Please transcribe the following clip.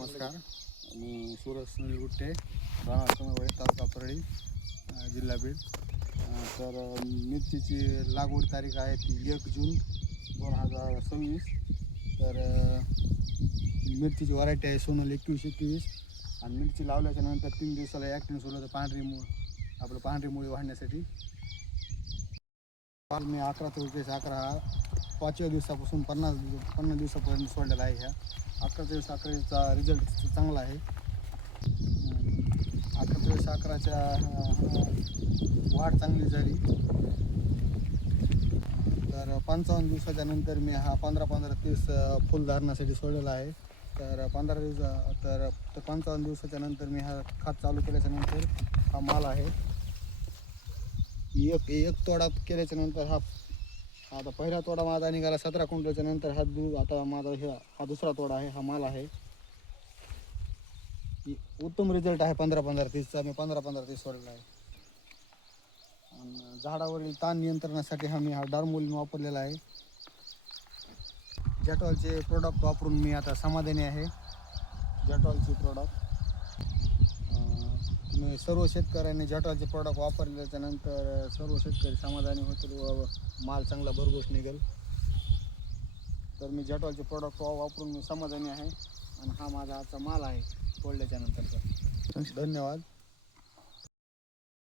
नमस्कार, मी सूरज सुनील गुट्टे, राहणार समोर तालुका परळी, जिल्हा बीड. तर मिरचीची लागवड तारीख आहे ती 1 जून 2026. तर मिरचीची व्हरायटी आहे सोनल 2121. आणि मिरची लावल्याच्या नंतर 3 दिवसाला ॲक्टिन सोडलं तर पांढरी मुळी वाढण्यासाठी. काल मी 11/11 हा 5व्या दिवसापासून 50 दिवसापर्यंत सोडलेला आहे. ह्या 11/11चा रिझल्ट चांगला आहे. 11/11च्या वाढ चांगली झाली. तर 55 दिवसाच्या नंतर मी हा 15-15-30 फुलधारणासाठी सोडलेला आहे. तर 55 दिवसाच्या नंतर मी हा खात चालू केल्याच्या नंतर हा माल आहे. एक तोडा केल्याच्या नंतर आता पहिला तोडा माझा निघाला 17 क्विंटलच्या नंतर आता माझा हा दुसरा तोडा आहे. हा माल आहे. उत्तम रिझल्ट आहे 15-15-30चा. मी 15-15-30 सोडलेला आहे. आणि झाडावरील ताण नियंत्रणासाठी हा डार्मोलिन वापरलेला आहे. जेटॉलचे प्रोडक्ट वापरून मी आता समाधानी आहे. जेटॉलचे प्रोडक्ट तुम्ही सर्व शेतकऱ्यांनी जेटॉलचे प्रोडक्ट वापरल्याच्या नंतर सर्व शेतकरी समाधानी होतील व माल चांगला भरघोस निघेल. तर मी जेटॉलचे प्रोडक्ट वापरून मी समाधानी आहे. आणि हा माझा आजचा माल आहे तोडल्याच्या नंतरचा. धन्यवाद.